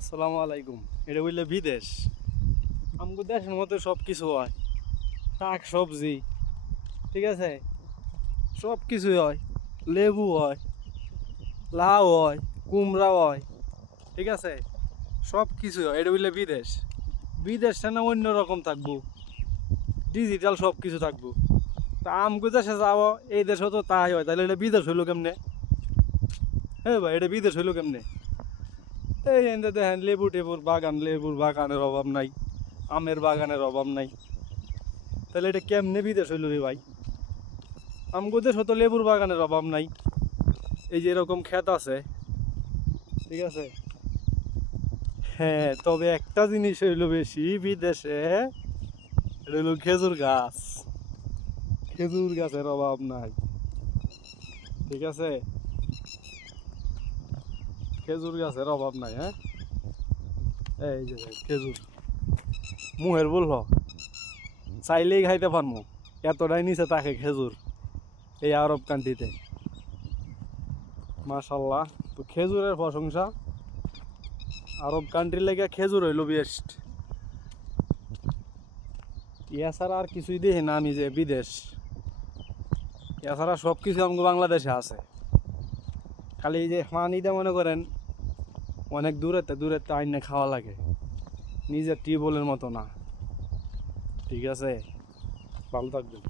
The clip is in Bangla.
আসসালামু আলাইকুম। এটা বললে বিদেশ। আমাদের দেশের মধ্যে সব কিছু হয়, শাক সবজি, ঠিক আছে, সব কিছুই হয়। লেবু হয়, লাউ হয়, কুমড়া হয়, ঠিক আছে, সব কিছুই হয়। এটা বললে বিদেশ। বিদেশটা না অন্য রকম থাকবো, ডিজিটাল সব কিছু থাকবো। তা আমগো দেশে যাবো, এই দেশে তো তাই হয়, তাহলে এটা বিদেশ হইলো কেমনে? হ্যাঁ ভাই, এটা বিদেশ হইলো কেমনে? এই এনতে দেখেন লেবু টেবুর বাগান, লেবুর বাগানের অভাব নাই, আমের বাগানের অভাব নাই, তাহলে এটা কেমনে বিদেশ হইল রে ভাই? আমগো দেশে তো লেবুর বাগানের অভাব নাই, এই যে এরকম ক্ষেত আছে, ঠিক আছে। হ্যাঁ, তবে একটা জিনিস হইলো বেশি বিদেশে, এটা হইলো খেজুর গাছ। খেজুর গাছের অভাব নাই, ঠিক আছে, খেজুর গাছের অভাব নাই। হ্যাঁ, এই যে খেজুর মুহের বলল, চাইলেই খাইতে পারবো, এতটাই নিচে থাকে খেজুর এই আরব কান্ট্রিতে। মাশাল্লাহ, তো খেজুরের প্রশংসা। আরব কান্ট্রি লেগে খেজুর হইলো বেস্ট। এছাড়া আর কিছুই দেখি না আমি যে বিদেশ, এছাড়া সব কিছু আমাকে বাংলাদেশে আছে। খালি এই যে পানিটা মনে করেন অনেক দূরেতে দূরেতে আইনে খাওয়া লাগে, নিজের টিউবওয়েলের মতো না, ঠিক আছে। ভালো থাকবেন।